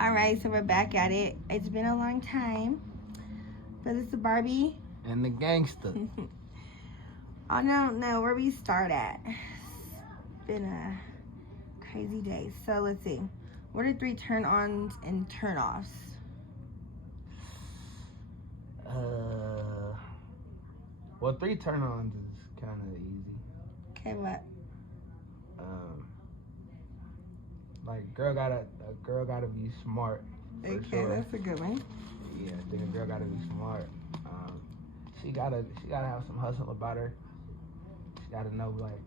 All right, so we're back at it. It's been a long time, but this is Barbie. And the gangster. I don't know where we start at. It's been a crazy day. So let's see. What are 3 turn-ons and turn-offs? Well, 3 turn-ons is kind of easy. Okay, what? Like a girl gotta be smart. For sure. That's a good one. Yeah, I think a girl gotta be smart. She gotta have some hustle about her. She gotta know, like,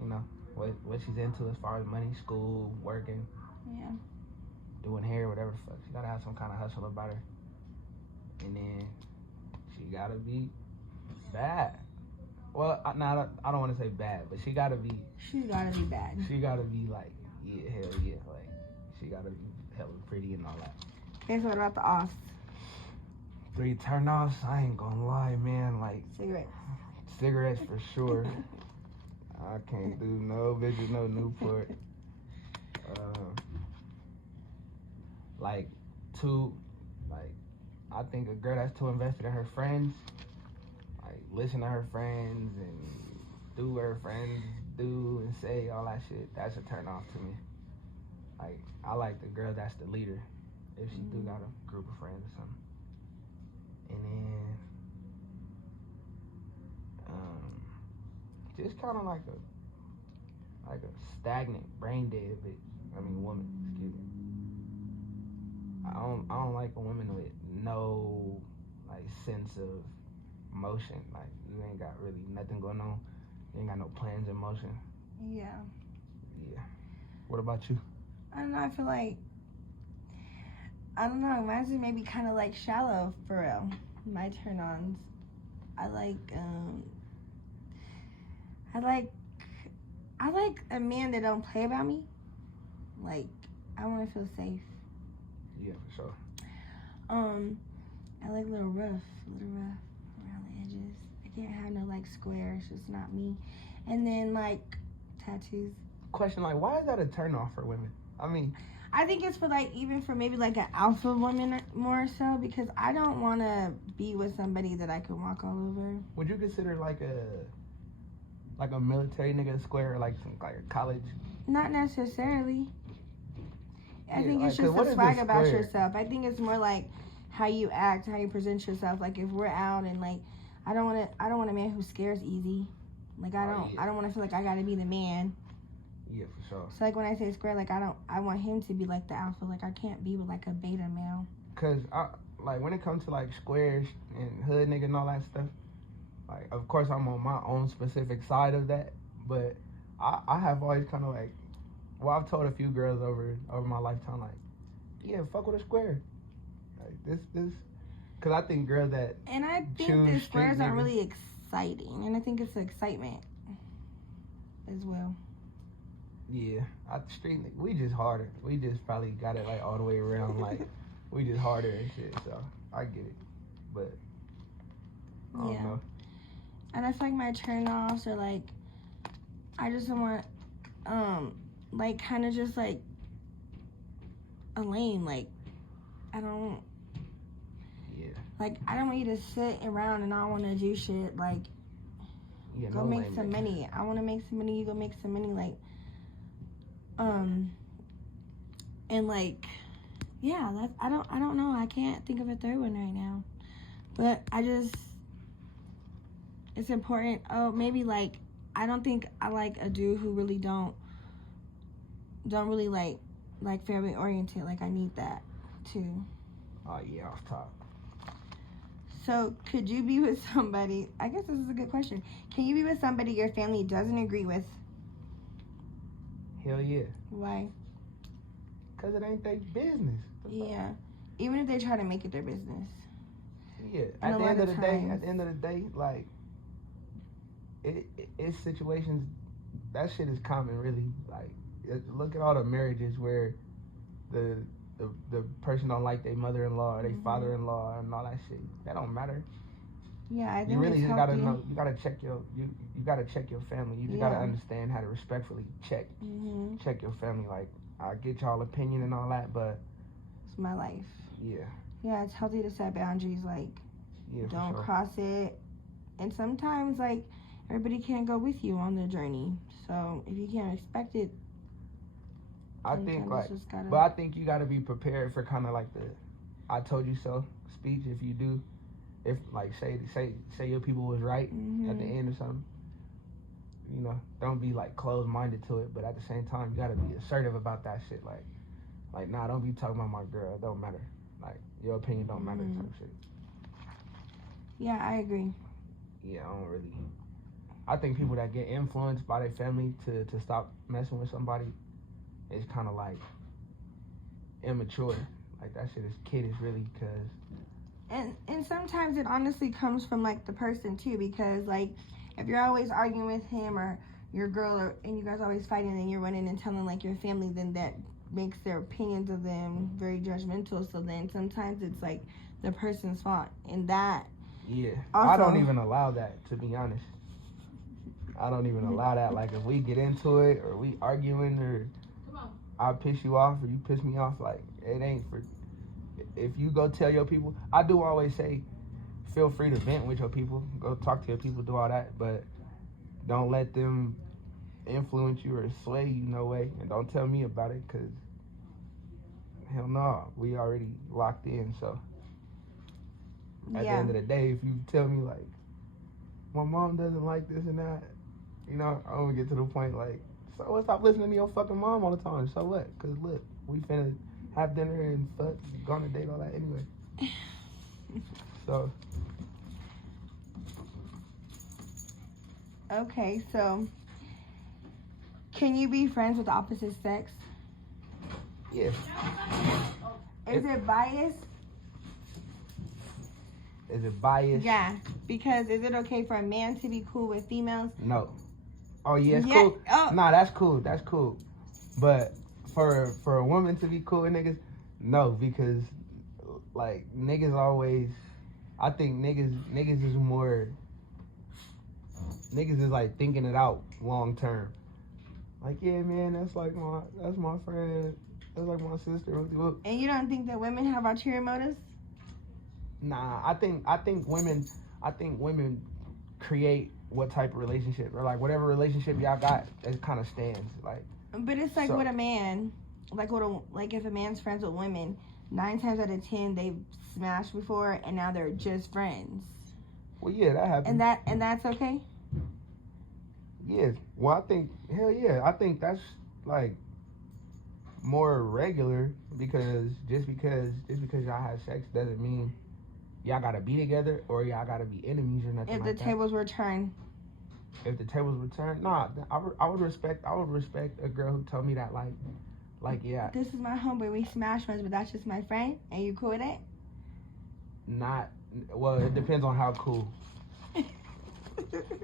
you know, what she's into as far as money, school, working, Yeah. doing hair, whatever the fuck. She gotta have some kind of hustle about her. And then she gotta be bad. Well, I don't want to say bad, but she gotta be. She's gotta be bad. She gotta be like, yeah, hell yeah, like she gotta be hella pretty and all that. Okay, so what about the offs? 3 turn-offs, I ain't gonna lie, man. Like cigarettes for sure. I can't do no bitches, no Newport. Like 2, like I think a girl that's too invested in her friends, like listen to her friends and do what her friends do and say, all that shit, that's a turn off to me. Like, I like the girl that's the leader, if she do got a group of friends or something. And then, just kind of like a stagnant, brain dead woman, excuse me. I don't like a woman with no, like, sense of motion. Like, you ain't got really nothing going on. You ain't got no plans in motion. Yeah. Yeah. What about you? I don't know. I feel like, I don't know. Mine's just maybe kind of like shallow for real. My turn-ons. I like a man that don't play about me. Like, I want to feel safe. Yeah, for sure. I like a little rough around the edges. I can't have no like square. It's just not me. And then like tattoos. Question, like, why is that a turn off for women? I mean, I think it's for like, even for maybe like an alpha woman more so, because I don't want to be with somebody that I can walk all over. Would you consider like a military nigga square, like a college? Not necessarily. I think it's like, just a swag about yourself. I think it's more like how you act, how you present yourself. Like if we're out and like, I don't want a man who scares easy. Like I don't want to feel like I gotta be the man. Yeah, for sure. So like when I say square, like I want him to be like the alpha. Like I can't be with like a beta male. Cause like when it comes to like squares and hood nigga and all that stuff, like of course I'm on my own specific side of that, but I have always kind of like, well, I've told a few girls over my lifetime, like, yeah, fuck with a square. Like this, cause I think girls that I think the squares aren't really exciting, and I think it's the excitement as well. Yeah, street nigga, we just harder. We just probably got it like all the way around, like we just harder and shit. So I get it, but I don't know. And I feel like my turn-offs are like, I just don't want, like kind of just like a lame. Like I don't. Yeah. Like I don't want you to sit around and not want to do shit. Like go make some money. I want to make some money. You go make some money. Like. And like, yeah, that's, I don't know. I can't think of a third one right now, but it's important. Oh, maybe like, I don't think I like a dude who really don't really like family oriented. Like I need that too. Oh yeah, off top. So could you be with somebody, I guess this is a good question. Can you be with somebody your family doesn't agree with? Hell yeah. Why? Because it ain't their business. Yeah. Even if they try to make it their business. Yeah. At the end of the day, like, it's situations, that shit is common, really. Like, look at all the marriages where the person don't like their mother-in-law or their father-in-law and all that shit. That don't matter. Yeah, I think you really just gotta know. You gotta check your family. You just gotta understand how to respectfully check your family. Like I get y'all opinion and all that, but my life. Yeah. Yeah, it's healthy to set boundaries. Like, Yeah, for don't sure. cross it. And sometimes, like, everybody can't go with you on the journey. So if you can't respect it, I think sometimes like, it's just gotta. but I think you gotta be prepared for kind of like the "I told you so" speech. If you do, if like say your people was right at the Mhm. end or something, you know, don't be like closed minded to it. But at the same time, you gotta be assertive about that shit. Like nah, don't be talking about my girl. It don't matter. Like your opinion don't matter Mhm. type shit. Yeah, I agree. Yeah, I don't really. I think people that get influenced by their family to stop messing with somebody is kind of like immature. Like that shit is kiddish, really, because And sometimes it honestly comes from like the person too, because like if you're always arguing with him or your girl, and you guys always fighting, and you're running and telling like your family, then that makes their opinions of them very judgmental. So then sometimes it's like the person's fault, and that yeah, also. I don't even allow that, to be honest. I don't even allow that. Like if we get into it or we arguing or I piss you off or you piss me off, like it ain't for. If you go tell your people, I do always say, feel free to vent with your people, go talk to your people, do all that, but don't let them influence you or sway you no way, and don't tell me about it, cause hell no, we already locked in. So at the Yeah. end of the day, if you tell me like my mom doesn't like this and that, you know, I'm gonna get to the point like, so what? Stop listening to your fucking mom all the time. So what? Cause look, we finna have dinner and fuck, go on a date, all that anyway. So Okay, so can you be friends with the opposite sex? yeah, Is it biased? is it biased? Yeah, because is it okay for a man to be cool with females? No. Oh yeah, it's Yeah. cool. Oh. Nah, that's cool. That's cool. But for a woman to be cool with niggas, no, because like niggas always, I think niggas is more, niggas is like thinking it out long term. Like yeah, man, that's my friend, that's like my sister. And you don't think that women have ulterior motives? Nah, I think women create what type of relationship or like whatever relationship y'all got, it kind of stands like. But it's like So- with a man, like if a man's friends with women, 9 times out of 10 they've smashed before, and now they're just friends. Well, yeah, that happens. And that's okay. Yeah. Well, I think hell yeah, I think that's like more regular because just because y'all have sex doesn't mean y'all gotta be together or y'all gotta be enemies or nothing If like the tables were turned. If the tables were turned, nah, I would respect a girl who told me that like yeah, This is my homeboy, we smash friends, but that's just my friend, and you cool with it? not well. It depends on how cool.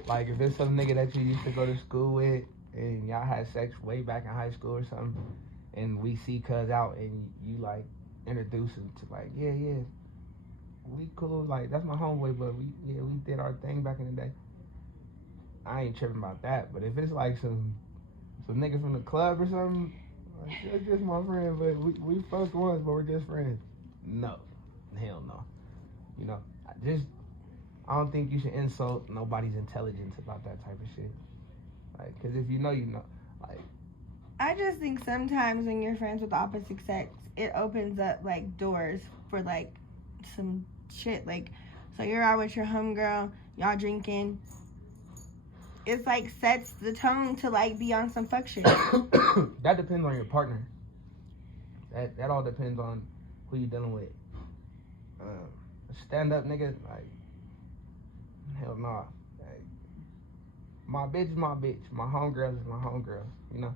Like if it's some nigga that you used to go to school with and y'all had sex way back in high school or something, and we see cuz out and you like introduce him to like yeah we cool, like that's my homeboy, but we did our thing back in the day. I ain't tripping about that. But if it's like some nigga from the club or something, like, that's just my friend, but we fucked once, but we're just friends. No, hell no. You know, I don't think you should insult nobody's intelligence about that type of shit. Like, cause if you know, you know. Like, I just think sometimes when you're friends with the opposite sex, it opens up like doors for like some shit. Like, so you're out with your homegirl, y'all drinking. It's like sets the tone to like be on some fuck shit. that depends on your partner. That all depends on who you dealing with. Stand up nigga, like hell nah. Like, my bitch is my bitch. My homegirl is my homegirl. You know.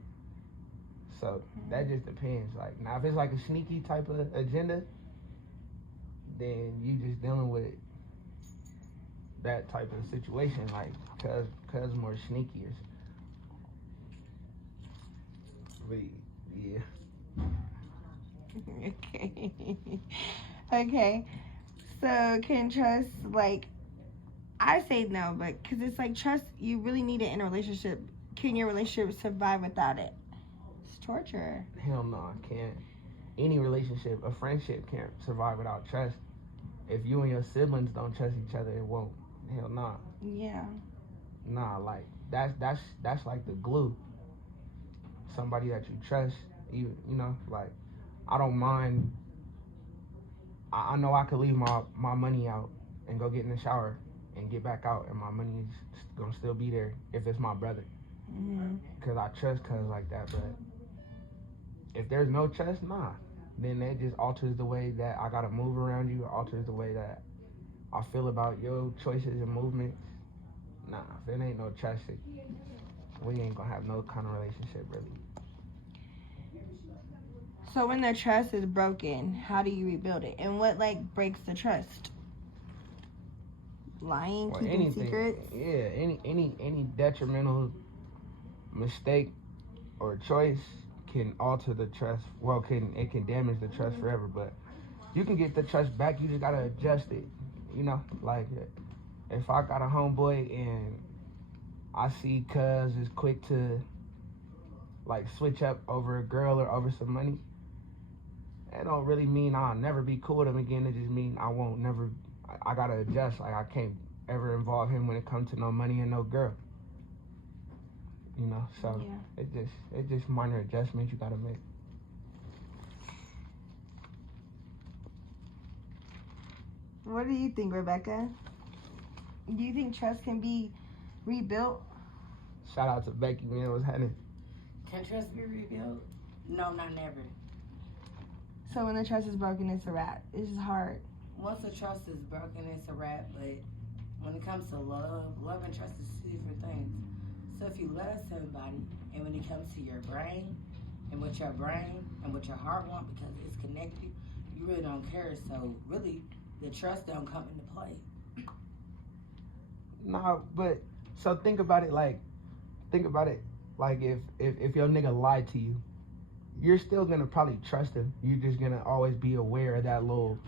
So that just depends. Like now, if it's like a sneaky type of agenda, then you just dealing with that type of situation. Like cuz more sneaky or something. Yeah. Okay. Okay. So can trust, like, I say no, but because it's like trust, you really need it in a relationship. Can your relationship survive without it? It's torture. Hell no, I can't. any relationship, a friendship can't survive without trust. If you and your siblings don't trust each other, it won't. Hell nah. Yeah. Nah, like that's like the glue. Somebody that you trust, you know, like I don't mind. I know I could leave my money out and go get in the shower and get back out, and my money is gonna still be there if it's my brother. Mm-hmm. Cause I trust cuz like that, but if there's no trust, nah. Then that just alters the way that I gotta move around you, alters the way that I feel about your choices and movements. Nah, if it ain't no trust, we ain't gonna have no kind of relationship really. So when the trust is broken, how do you rebuild it? And what like breaks the trust? Lying, Or keeping anything, secrets. yeah, any detrimental mistake or choice can alter the trust. Well, it can damage the trust forever, but you can get the trust back. You just gotta adjust it. You know, like if I got a homeboy and I see cuz is quick to like switch up over a girl or over some money, that don't really mean I'll never be cool with him again. It just mean I won't never. I gotta adjust. Like I can't ever involve him when it comes to no money and no girl. You know, so Yeah. it's just minor adjustments you gotta make. What do you think, Rebecca? Do you think trust can be rebuilt? Shout out to Becky, man. What's happening? Can trust be rebuilt? No, not never. So when the trust is broken, it's a wrap. It's just hard. Once the trust is broken, it's a wrap. But when it comes to love and trust is two different things. So if you love somebody, and when it comes to your brain, and what your brain and what your heart want, because it's connected, you really don't care. So really, the trust don't come into play. No, but so think about it like if your nigga lied to you, you're still gonna probably trust him. You're just gonna always be aware of that little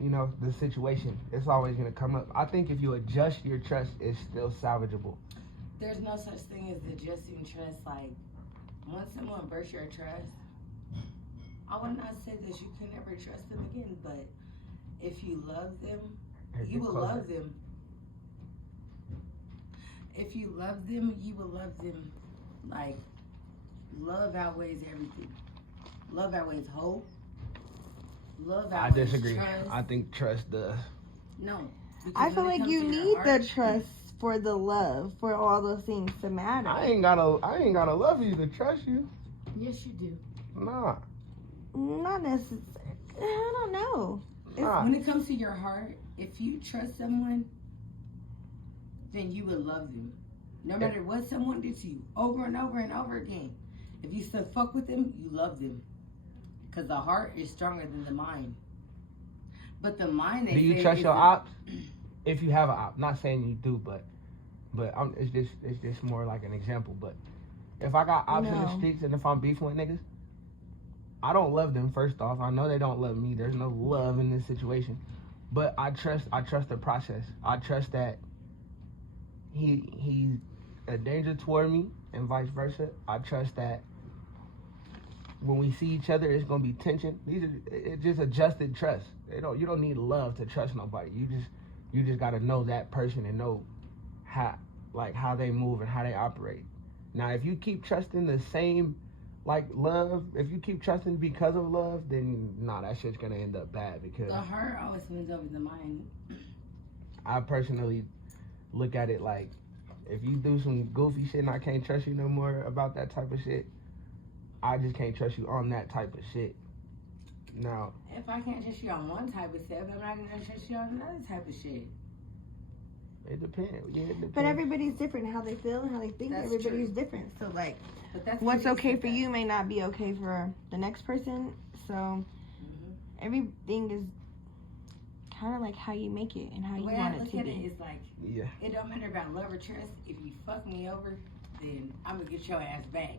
you know, the situation. It's always gonna come up. I think if you adjust your trust, it's still salvageable. There's no such thing as adjusting trust. Like, once someone breaks your trust, I would not say that you can never trust them again, but if you love them, you will love them. If you love them, you will love them. Like, love outweighs everything. Love outweighs hope. Love I outweighs disagree. trust. I think trust does. No. I because feel when it like comes you to your need heart- the trust for the love, for all those things to matter. I ain't gotta love you to trust you. Yes, you do. Nah. Not necessarily. I don't know. Nah. When it comes to your heart, if you trust someone, then you will love them. No matter what someone did to you, over and over and over again. If you still fuck with them, you love them. Because the heart is stronger than the mind. But the mind, they Do you say trust is your the- ops? If you have an op, not saying you do, but it's just more like an example. But if I got ops in the No. streets and if I'm beefing with niggas, I don't love them. First off, I know they don't love me. There's no love in this situation, but I trust the process. I trust that he's a danger toward me and vice versa. I trust that when we see each other, it's gonna be tension. It's just adjusted trust. You don't need love to trust nobody. You just gotta know that person and know how they move and how they operate. Now, if you keep trusting the same like love, if you keep trusting because of love, then nah, that shit's gonna end up bad because The heart always wins over the mind. I personally look at it like if you do some goofy shit and I can't trust you no more about that type of shit, I just can't trust you on that type of shit. Now, If I can't trust you on one type of stuff, I'm not going to trust you on another type of shit. it depends. Yeah, it depends. But everybody's different. How they feel and how they think. That's Everybody's true. different. So like, But that's what's what okay said for that. you may not be okay for the next person. So Mhm. everything is kind of like how you make it and how The you way want I it look to at it be. is like, Yeah. it don't matter about love or trust. If you fuck me over, then I'm going to get your ass back.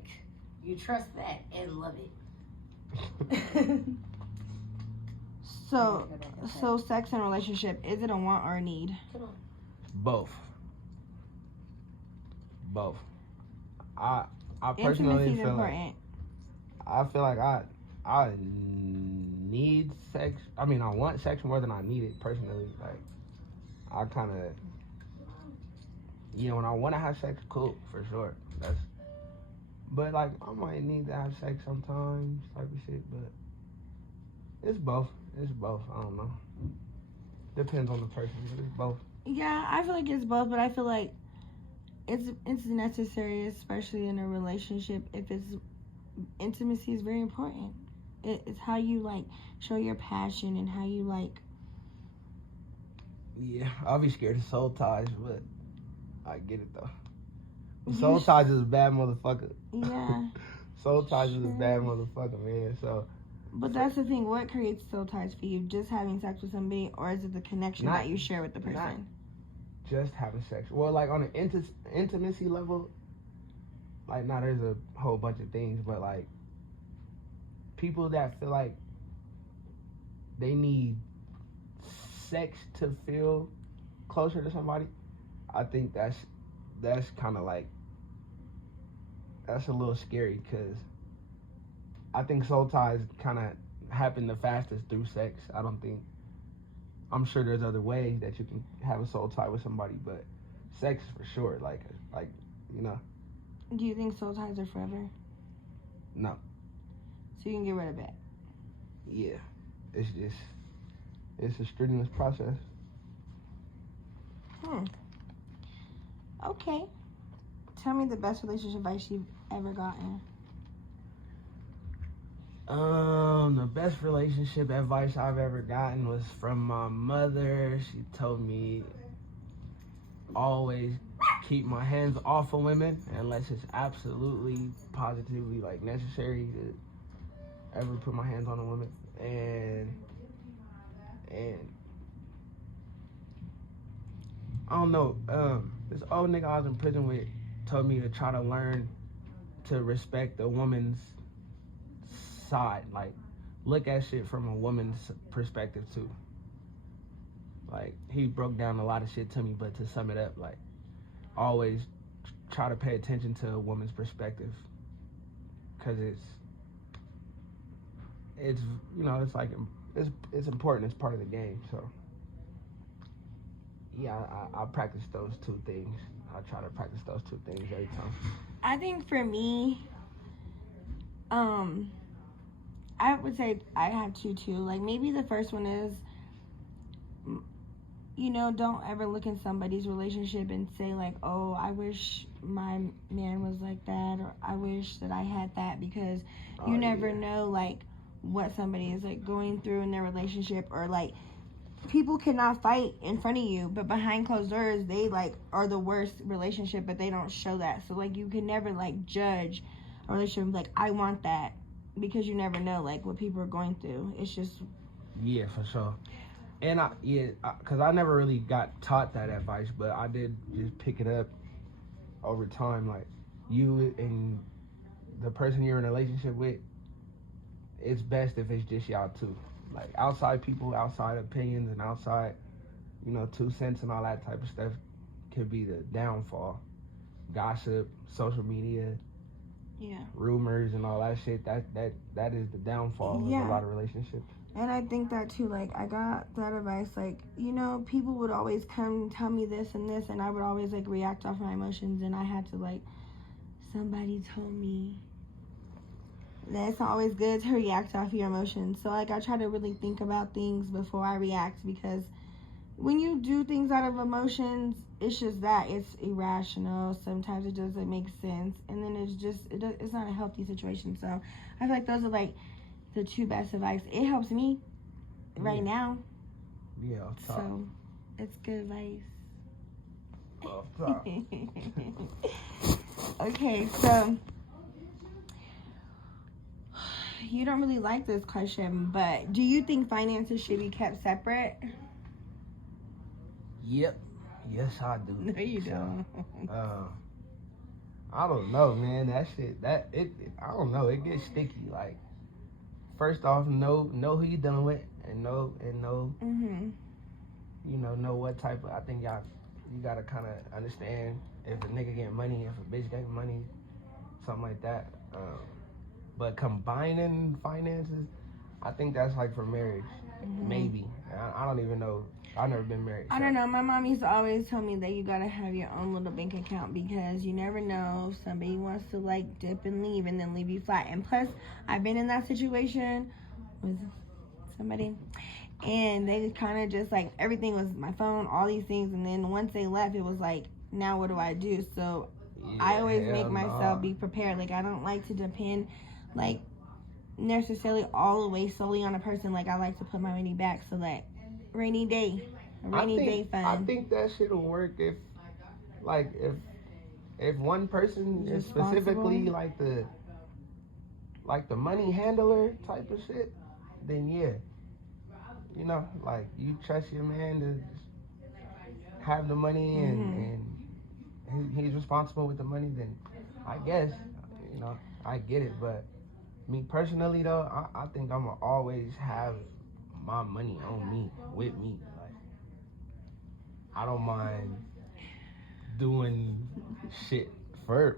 You trust that and love it. So, so sex and relationship, is it a want or a need? Both. I personally Intimacy is feel like important. I feel like I need sex. I mean, I want sex more than I need it personally. Like, I kind of, when I want to have sex, cool, for sure. But like, I might need to have sex sometimes, type of shit. But it's both. It's both. I don't know. Depends on the person, but it's both. Yeah, I feel like it's both, but I feel like it's necessary, especially in a relationship. If it's intimacy is very important. It's how you like show your passion and how you like. Yeah, I'll be scared of soul ties, but I get it though. Soul ties is a bad motherfucker. Yeah. Soul ties is a bad motherfucker, man. So. But that's the thing. What creates soul ties for you? Just having sex with somebody, or is it the connection that you share with the person? Just having sex. Well, like on an intimacy level, like now there's a whole bunch of things, but like people that feel like they need sex to feel closer to somebody, I think that's kind of like, that's a little scary, because I think soul ties kind of happen the fastest through sex. I'm sure there's other ways that you can have a soul tie with somebody, but sex for sure. Like, you know. Do you think soul ties are forever? No. So you can get rid of it? Yeah. It's a strenuous process. Okay. Tell me the best relationship advice you've ever gotten. The best relationship advice I've ever gotten was from my mother. She told me always keep my hands off of women unless it's absolutely positively like necessary to ever put my hands on a woman. And I don't know, this old nigga I was in prison with told me to try to learn to respect a woman's side, like look at shit from a woman's perspective too. Like, he broke down a lot of shit to me, but to sum it up, like, always try to pay attention to a woman's perspective, because it's it's like it's important. It's part of the game. So yeah, I practice those two things. I try to practice those two things every time. I think for me, I would say I have two too. Like, maybe the first one is, don't ever look in somebody's relationship and say like, oh, I wish my man was like that, or I wish that I had that, because you never know like what somebody is like going through in their relationship, or like people cannot fight in front of you, but behind closed doors they like are the worst relationship, but they don't show that. So like you can never like judge a relationship like, I want that, because you never know like what people are going through. It's just for sure. And because I never really got taught that advice, but I did just pick it up over time. Like, you and the person you're in a relationship with, it's best if it's just y'all two. Like, outside people, outside opinions, and outside, 2 cents and all that type of stuff could be the downfall. Gossip, social media, rumors, and all that shit. That is the downfall of a lot of relationships. And I think that too, like, I got that advice, like, people would always come and tell me this and this, and I would always, like, react off my emotions, and I had to, like, somebody told me that it's not always good to react off your emotions. So, like, I try to really think about things before I react, because when you do things out of emotions, it's just that. It's irrational. Sometimes it doesn't make sense, and then it's not a healthy situation. So, I feel like those are, like, the two best advice. It helps me right now. Yeah, so it's good advice. Okay, so you don't really like this question, but do you think finances should be kept separate? Yep. Yes, I do. No, you don't. I don't know, man. That shit, I don't know. It gets sticky. Like, first off, know who you dealing with, and know know what type of. I think you gotta kind of understand if a nigga getting money, if a bitch getting money, something like that. But combining finances, I think that's like for marriage. Maybe. I don't even know. I've never been married. I don't know. My mom used to always tell me that you gotta have your own little bank account because you never know if somebody wants to like dip and leave and then leave you flat. And plus, I've been in that situation with somebody, and they kind of just like everything was my phone, all these things, and then once they left, it was like, now what do I do? So I always make myself be prepared. Like I don't like to depend, like necessarily all the way solely on a person. Like I like to put my money back so that rainy day fund. I think that shit will work if one person is specifically like the money handler type of shit, then yeah. You know, like you trust your man to have the money and he's responsible with the money, then I guess, you know, I get it. But me personally though, I think I'm gonna always have my money on me, with me. Like, I don't mind doing shit for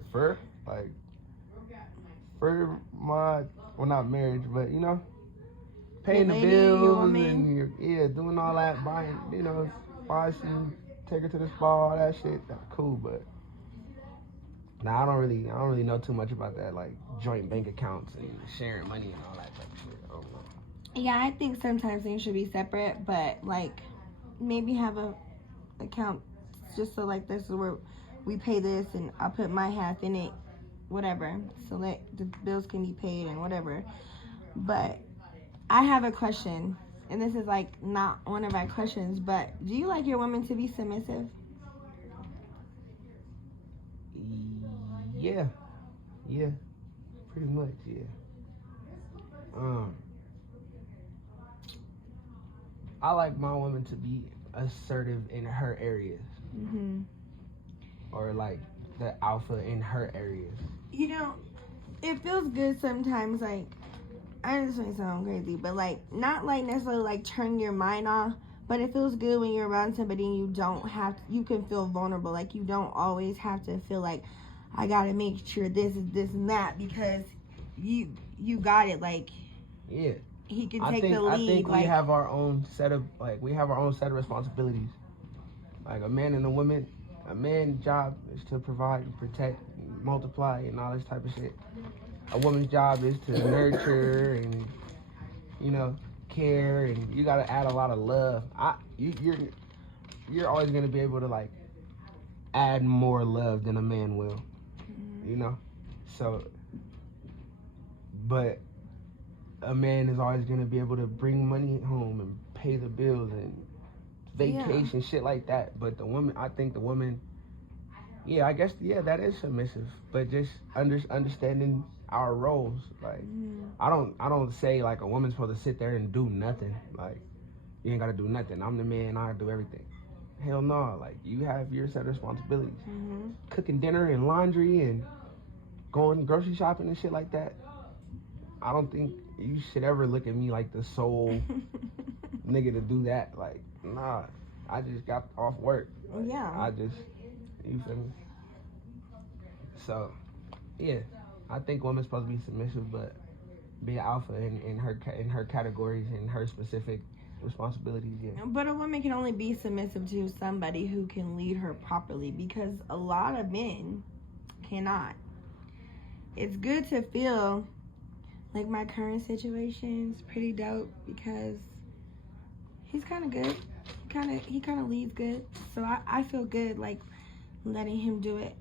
my, well, not marriage, but you know, paying the bills and doing all that, buying, you know, buy some, take her to the spa, all that shit. That's cool, but I don't really know too much about that, like joint bank accounts and sharing money and all that type of shit. I don't know. Yeah, I think sometimes things should be separate, but like maybe have a account just so like this is where we pay this and I'll put my half in it, whatever, so that the bills can be paid and whatever. But I have a question, and this is like not one of our questions, but do you like your woman to be submissive? Yeah, pretty much, yeah. I like my woman to be assertive in her areas, or like the alpha in her areas. You know, it feels good sometimes, like, I just may sound crazy, but like not like necessarily like turn your mind off, but it feels good when you're around somebody and you can feel vulnerable. Like you don't always have to feel like I gotta make sure this is this and that because you got it. Like yeah, he can take the lead. I think we have our own set of responsibilities. Like a man and a woman, a man's job is to provide and protect, and multiply, and all this type of shit. A woman's job is to nurture and, you know, care, and you gotta add a lot of love. You're always gonna be able to like add more love than a man will, you know. So, but a man is always gonna be able to bring money home and pay the bills and vacation, shit like that. But the woman, I think the woman, I guess that is submissive, but just understanding our roles. Like I don't say like a woman's supposed to sit there and do nothing. Like you ain't gotta do nothing. I'm the man, I do everything. Hell no. Like you have your set of responsibilities. Cooking dinner and laundry and going grocery shopping and shit like that. I don't think you should ever look at me like the sole nigga to do that. Like, nah. I just got off work. Like, you feel me? So, yeah. I think women's supposed to be submissive, but be alpha in her categories and her specific responsibilities. Yeah. But a woman can only be submissive to somebody who can lead her properly, because a lot of men cannot. It's good to feel like my current situation is pretty dope because he's kind of good. He kind of leads good, so I feel good like letting him do it.